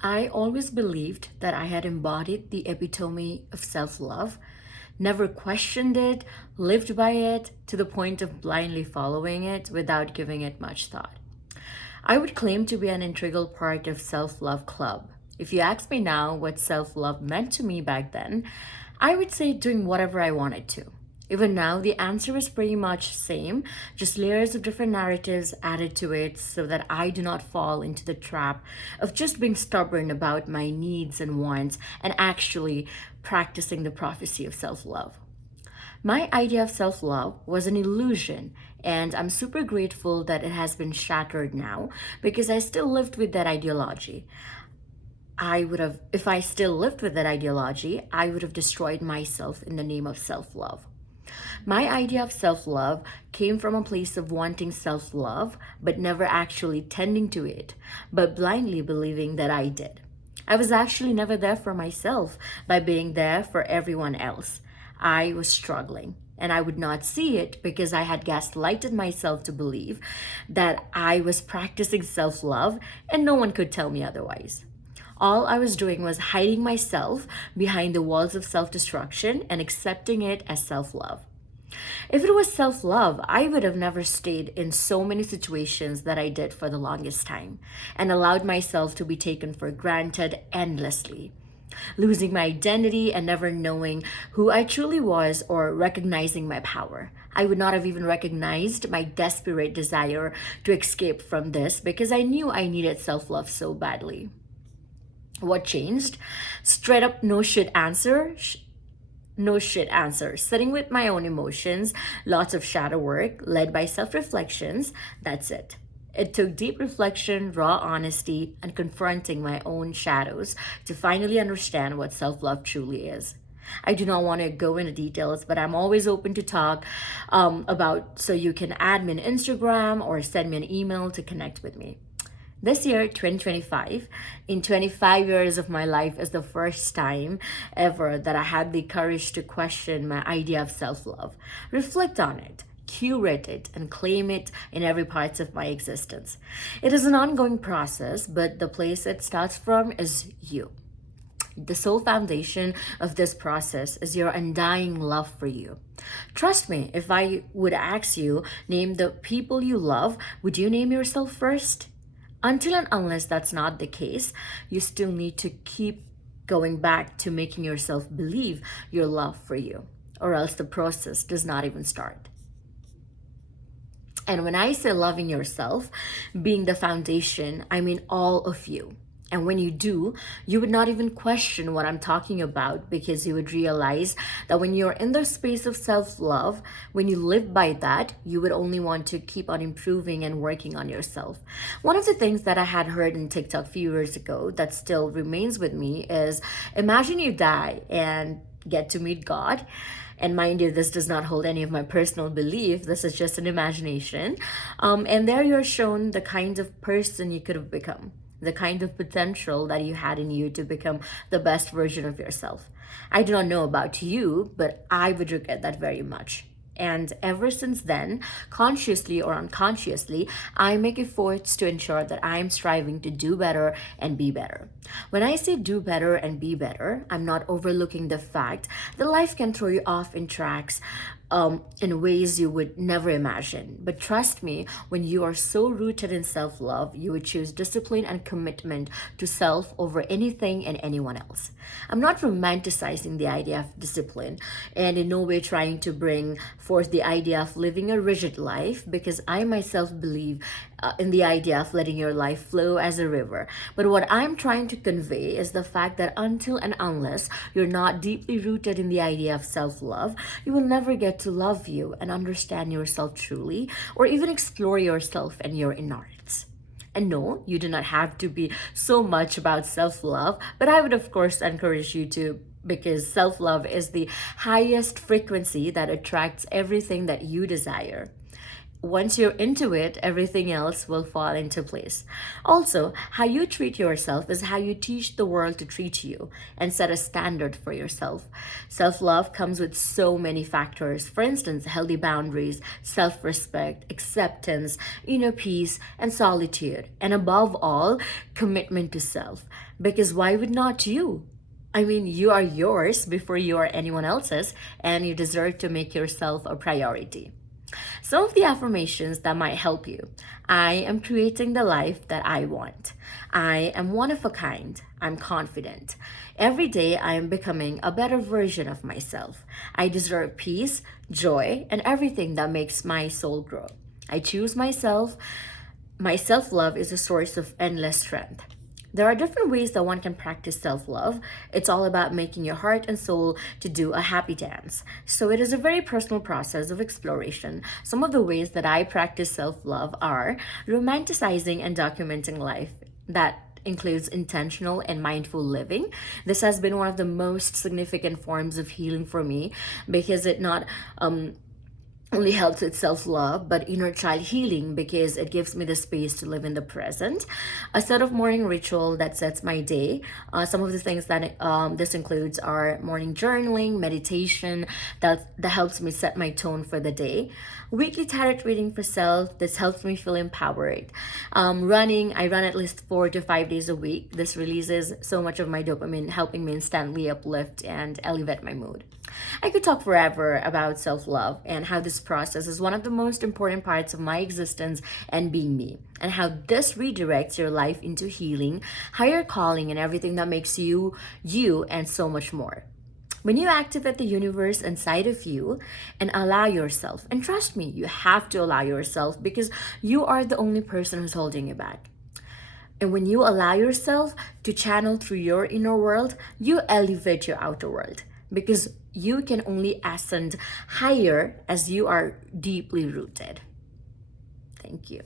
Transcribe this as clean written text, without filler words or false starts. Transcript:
I always believed that I had embodied the epitome of self love, never questioned it, lived by it to the point of blindly following it without giving it much thought. I would claim to be an integral part of Self Love Club. If you ask me now what self love meant to me back then, I would say doing whatever I wanted to. Even now, the answer is pretty much same, just layers of different narratives added to it so that I do not fall into the trap of just being stubborn about my needs and wants and actually practicing the prophecy of self love. My idea of self love was an illusion, and I'm super grateful that it has been shattered now because I still lived with that ideology. If I still lived with that ideology, I would have destroyed myself in the name of self love. My idea of self love came from a place of wanting self love, but never actually tending to it, but blindly believing that I did. I was actually never there for myself by being there for everyone else. I was struggling. And I would not see it because I had gaslighted myself to believe that I was practicing self love and no one could tell me otherwise. All I was doing was hiding myself behind the walls of self destruction and accepting it as self love. If it was self love, I would have never stayed in so many situations that I did for the longest time and allowed myself to be taken for granted endlessly, losing my identity and never knowing who I truly was or recognizing my power. I would not have even recognized my desperate desire to escape from this because I knew I needed self love so badly. What changed? Straight up no shit answer. No shit answer. Sitting with my own emotions, lots of shadow work led by self reflections. That's it. It took deep reflection, raw honesty, and confronting my own shadows to finally understand what self love truly is. I do not want to go into details, but I'm always open to talk about, so you can add me on Instagram or send me an email to connect with me. This year, 2025, in 25 years of my life, is the first time ever that I had the courage to question my idea of self love, reflect on it, curate it, and claim it in every part of my existence. It is an ongoing process, but the place it starts from is you. The sole foundation of this process is your undying love for you. Trust me, if I would ask you, name the people you love, would you name yourself first? Until and unless that's not the case, you still need to keep going back to making yourself believe your love for you, or else the process does not even start. And when I say loving yourself, being the foundation, I mean all of you. And when you do, you would not even question what I'm talking about because you would realize that when you're in the space of self love, when you live by that, you would only want to keep on improving and working on yourself. One of the things that I had heard in TikTok a few years ago that still remains with me is imagine you die and get to meet God. And mind you, this does not hold any of my personal belief. This is just an imagination. And there you're shown the kind of person you could have become, the kind of potential that you had in you to become the best version of yourself. I do not know about you, but I would regret that very much. And ever since then, consciously or unconsciously, I make efforts to ensure that I am striving to do better and be better. When I say do better and be better, I'm not overlooking the fact that life can throw you off in tracks in ways you would never imagine. But trust me, when you are so rooted in self love, you would choose discipline and commitment to self over anything and anyone else. I'm not romanticizing the idea of discipline and in no way trying to bring forth the idea of living a rigid life because I myself believe in the idea of letting your life flow as a river. But what I'm trying to convey is the fact that until and unless you're not deeply rooted in the idea of self love, you will never get to love you and understand yourself truly, or even explore yourself and your innards. And no, you do not have to be so much about self love, but I would, of course, encourage you to because self love is the highest frequency that attracts everything that you desire. Once you're into it, everything else will fall into place. Also, how you treat yourself is how you teach the world to treat you and set a standard for yourself. Self love comes with so many factors. For instance, healthy boundaries, self respect, acceptance, inner peace, and solitude. And above all, commitment to self. Because why would not you? I mean, you are yours before you are anyone else's, and you deserve to make yourself a priority. Some of the affirmations that might help you. I am creating the life that I want. I am one of a kind. I'm confident. Every day I am becoming a better version of myself. I deserve peace, joy, and everything that makes my soul grow. I choose myself. My self love is a source of endless strength. There are different ways that one can practice self love. It's all about making your heart and soul to do a happy dance. So it is a very personal process of exploration. Some of the ways that I practice self love are romanticizing and documenting life. That includes intentional and mindful living. This has been one of the most significant forms of healing for me because it not only helps with self-love but inner child healing because it gives me the space to live in the present. A set of morning ritual that sets my day. Some of the things that this includes are morning journaling, meditation, that helps me set my tone for the day. Weekly tarot reading for self. This helps me feel empowered. Running. I run at least 4 to 5 days a week. This releases so much of my dopamine, helping me instantly uplift and elevate my mood. I could talk forever about self love and how this process is one of the most important parts of my existence and being me, and how this redirects your life into healing, higher calling, and everything that makes you, you, and so much more. When you activate the universe inside of you and allow yourself, and trust me, you have to allow yourself because you are the only person who's holding you back. And when you allow yourself to channel through your inner world, you elevate your outer world because you can only ascend higher as you are deeply rooted. Thank you.